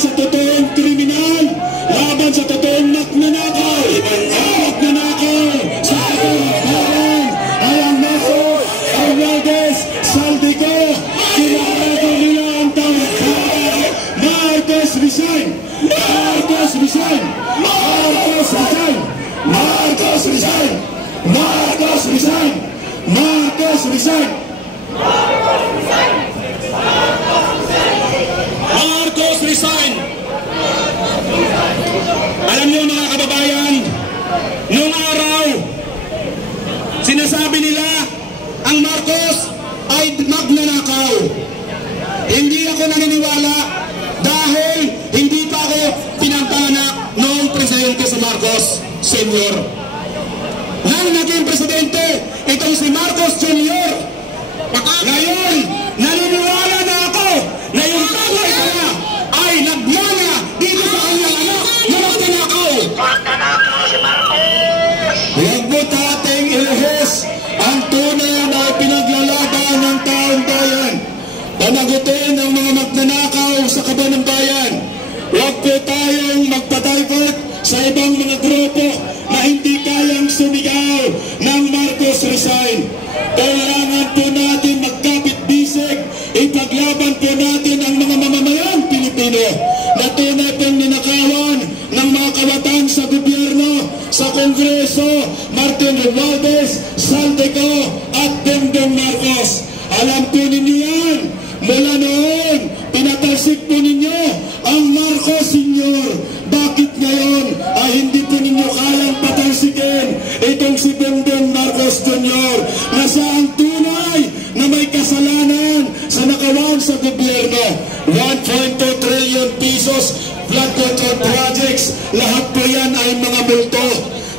sa totoong kriminal, laban sa totoong magnanakaw, sa totoong parang ay ang Marcos, Romualdez, Saldico, kinarado nila ang tawag. Marcos resign! Marcos resign! Marcos resign! Marcos resign! Marcos resign! Marcos resign! Marcos resign! Alam niyo mga kababayan, noong araw, sinasabi nila ang Marcos ay magnanakaw. Hindi ako naniniwala dahil hindi pa ako pinagpanak noong presidente si Marcos Sr. Nang naging presidente, itong si Marcos Jr. Ngayon, naniniwala na ako na yung tatay ko na ay nagmana dito sa kanyang anak na magnanakaw. Huwag mo tating ilihis ang tunay na pinaglalaban ng taong bayan. Panagutin ang mga magnanakaw sa kaban ng bayan. Huwag po tayong magpa-divert sa ibang mga grupo na hindi kayang sumigaw ng Marcos resign. Kailangan po natin magkapit-bisig, ipaglaban po natin ang mga mamamayang Pilipino na tunay pong ninakawan ng mga kawatan sa gobyerno, sa Kongreso, Martin Romualdez, Saldico at Bongbong Marcos. Alam po ninyo yan. Mula noon, pinatalsik po ninyo ang Marcos Sr. Bakit ngayon ay hindi po ninyo kayang patalsikin itong si Bongbong Marcos Jr. na siya ang tunay na may kasalanan sa nakawan sa gobyerno? 1.2 trillion pesos flood control projects, lahat po yan ay mga multo.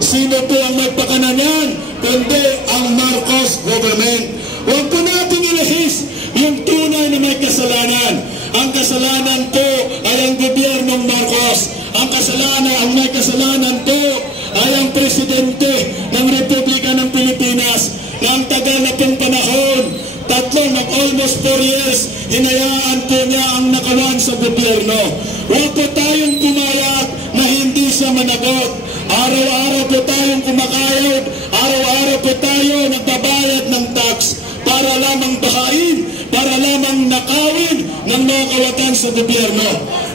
Sino po ang magpakanan yan? Kundi ang Marcos government. Huwag po natin ilihis yung tunay na may kasalanan. Ang kasalanan po ay ang gobyernong Marcos. Ang may kasalanan po ay ang presidente ng Republika ng Pilipinas na ang tagal na pong panahon, almost 4 years, hinayaan po niya ang nakawan sa gobyerno. Huwag po tayong pumayag na hindi siya managot. Araw-araw po tayong kumakayod, araw-araw po tayo nagbabayad ng tax para lamang bakain, para lamang nakawin ng mga kawatan sa gobyerno.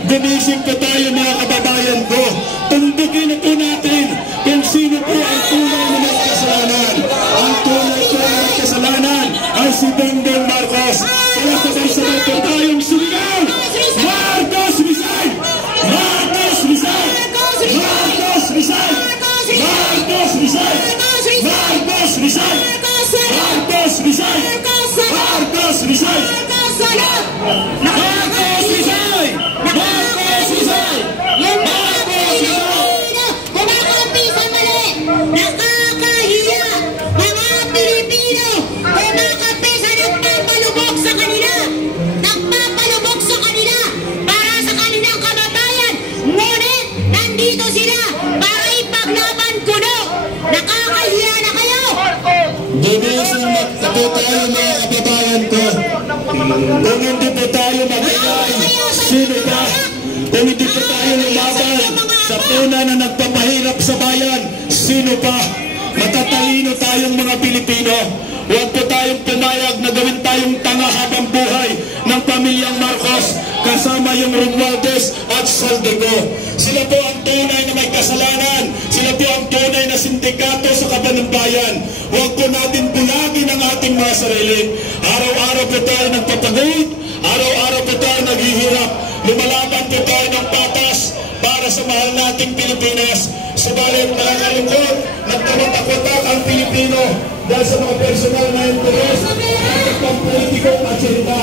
Gumising po tayo mga kababayan ko. Tundukin na po natin kung sino po ang tunay na may kasalanan. Ang tunay po na may kasalanan ay si Bongbong Marcos. Kaya sabay-sabay po tayong sumigaw. Marcos resign! Marcos resign! Marcos resign! Marcos resign! Marcos resign! Marcos resign! Marcos resign! Marcos resign! Marcos resign! Marcos resign! Kumakampi sa mali! Nakakahiya! Mga Pilipino! Kumakampi sa nagpapalubog sa kanila! Nagpapalubog sa kanila! Para sa kanilang kamatayan! Ngunit nandito sila para ipaglaban kuno! Nakakahiya na kayo! Ginising na po tayo mga kababayan ko. Kung hindi po tayo mag-ingay, sino ba? Kung hindi po tayo lumaban sa puna na nagpapahirap sa bayan, sino pa? Matatalino tayong mga Pilipino. Huwag po tayong pumayag na gawin tayong tanga habang buhay ng pamilyang Marcos kasama yung Romualdez at Saldico. Sila po ang tunay na may kasalanan. Sila po ang tunay na sindikato sa kaban ng bayan. Huwag po natin bulagin ang ating mga sarili. Araw-araw po tayo nagpapagod. Araw-araw po tayo naghihirap. Lumalaban po tayo ng patas para sa mahal nating Pilipinas. Subalit nakakalungkot, nagtawatak-watak ang Pilipino dahil sa mga personal na interes at pang politikong agenda.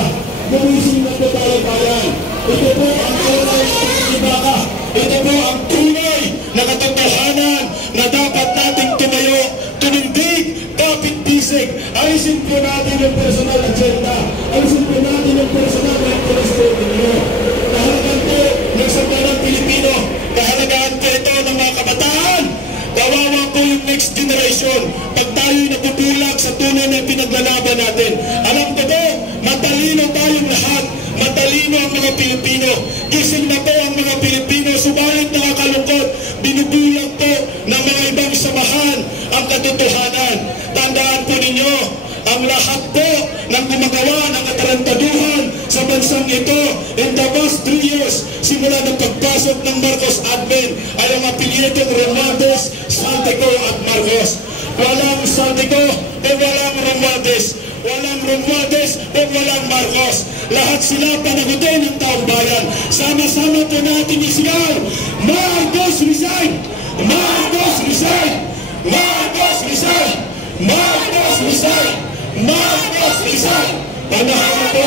Gumising na po tayo bayan. Ito po ang tunay na pagkibaka. Ito po ang tunay na katotohanan na dapat nating tumayo, tumindig, kapit-bisig. Alisin po natin yung personal agenda. Alisin po natin yung personal na interes po ninyo. Kahalagan po ng sambalang Pilipino. Kahalagaan po ito ng mga kabataan. Kawawa po yung next generation pag tayo'y napupulag sa tunay na pinaglalaban natin. Alam ko po, matalino tayong lahat. Matalino ang mga Pilipino. Pilipino. Gising na po ang mga Pilipino, subalit nakakalungkot. Binubulag po ng mga ibang samahan ang katotohanan. Tandaan po ninyo, ang lahat po ng gumagawa ng katarantaduhan sa bansang ito in the past 3 years simula ng pagpasok ng Marcos admin ay ang apelyedong Romualdez, Saldico at Marcos. Walang Saldico o walang Romualdez, walang Romualdez o walang Marcos. Lahat sila panagutin ng taong bayan. Sama-sama po natin isigaw, Marcos resign! Marcos resign! Marcos resign! Marcos resign! Marcos resign! Panahan po,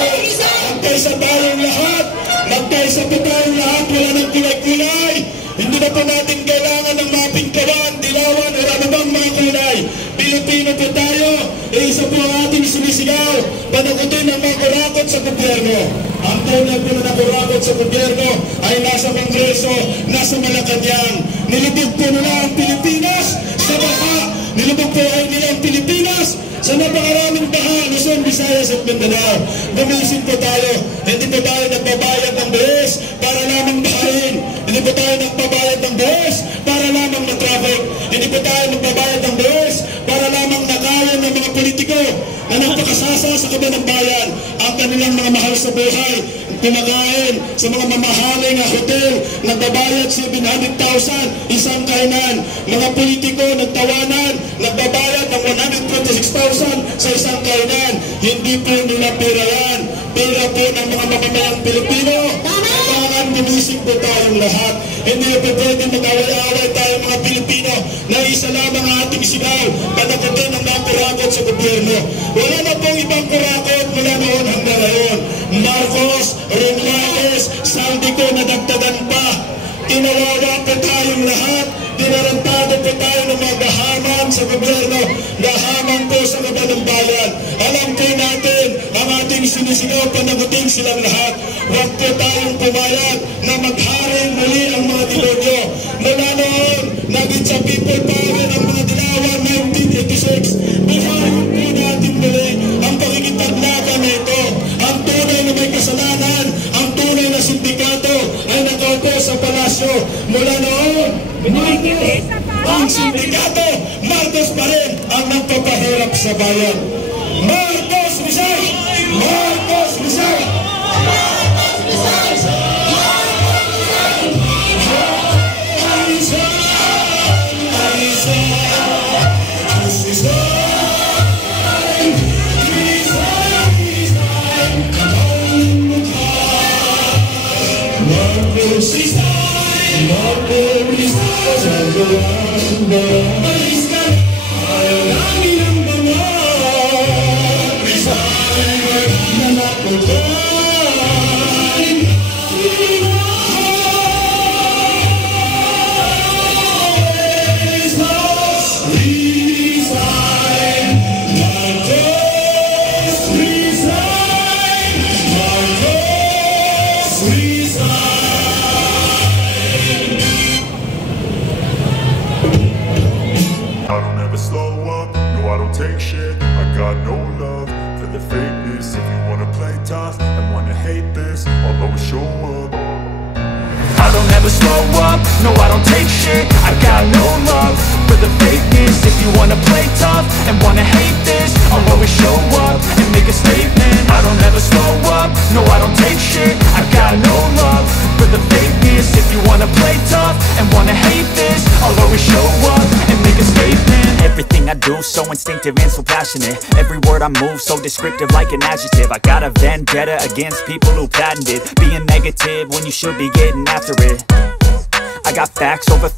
magkaisa tayong lahat, magkaisa po tayong lahat, wala ng kulay-kulay. Hindi na po natin kailangan ng mapingkawan, dilawan, o ano bang mga kulay. Pilipino po tayo, isa po ang ating sinisigaw, panagutin ang mga kurakot sa gobyerno. Ang tunay po na kurakot sa gobyerno ay nasa Kongreso, nasa Malacanang. Nilubog po nila ang Pilipinas sa baka, nilubog po ay nila ang Pilipinas sa napakaraming baha, Luzon, Visayas at Mindanao. Gumising po tayo, hindi po tayo nagbabayad ng buwis para lamang bahain. Hindi po tayo nagbabayad ng buwis para lamang na-traffic. Hindi po tayo nagbabayad ng buwis para lamang nakayan ng mga politiko na nagpakasasa sa kaban ng bayan ang kanilang mga mahal sa buhay. Kumakain sa mga mamahaling hotel, nagbabayad 700,000 isang kainan. Mga politiko nagtawanan, nagbabayad ng 126,000 sa isang kainan. Hindi po nila pera yan. Pera po ng mga mamamayang Pilipino. Kailangan gumising po tayong lahat. Hindi po pwede mag-away-away tayo mga Pilipino na isa lamang ang ating sigaw, panagutin ang mga kurakot sa gobyerno. Wala na pong ibang kurakot mula noon hanggang ngayon. Marcos, Romualdez, Saldico nadagdagan pa. Tinawawa po tayong lahat. Dinarantado po tayo ng mga gahaman sa gobyerno, gahaman po sa kaban ng bayan. Alam po natin, ang ating sinisigaw, panagutin silang lahat. Huwag po tayong pumayag na magharing muli ang mga demonyo. Mula noon, naging sa People Power ang mga Dilawan 1986. Buhayin po natin muli ang pakikipaglaban nito. Ang tunay na may kasalanan, ang tunay na sindikato ay nakaupo sa palasyo. Mula noon, Marcos, ang sindikato, Marcos pa rin ang nagpapahirap sa bayan. Marcos resign! Marcos resign! Marcos resign! Take shit, I got no love for the fakeness. If you wanna play tough and wanna hate this, I'll always show up. I don't ever slow up, no I don't take shit. I got no love for the fakeness. If you wanna play tough and wanna hate this, I'll always show up and make a statement. I don't ever slow up, no I don't take shit. I got no love for the fakeness. If you wanna play tough and wanna hate this, I'll always show up and make a statement. Everything I do so instinctive and so passionate. Every word I move so descriptive like an adjective. I got a vendetta against people who patented being negative when you should be getting after it. I got facts over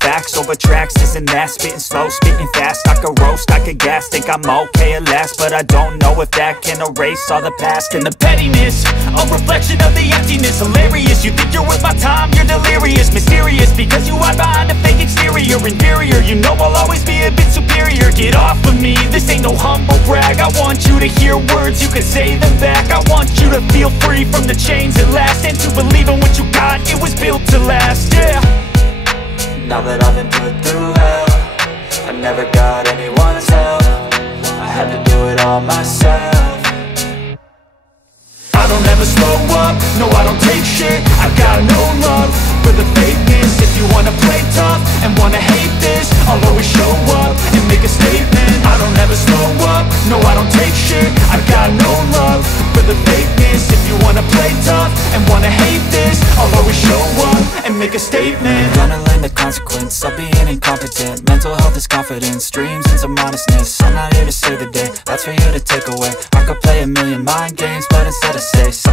tracks, this and that. Spitting slow, spitting fast. I could roast, I could gas. Think I'm okay at last, but I don't know if that can erase all the past. And the pettiness, a reflection of the emptiness. Hilarious, you think you're worth my time, you're delirious. Mysterious, because you hide behind a fake exterior. Inferior, you know I'll always be a bit superior. Get off of me, this ain't no humble brag. I want you to hear words, you can say them back. I want you to feel free from the chains at last, and to believe in what you got, it was built to last, yeah. Now that I've been put through hell, I never got anyone's help. I had to do it all myself. I don't ever slow up, no I don't take shit. I I'll always show up and make a statement. Gonna learn the consequence of being incompetent. Mental health is confidence, dreams and some modestness. I'm not here to save the day, that's for you to take away. I could play a million mind games, but instead I say something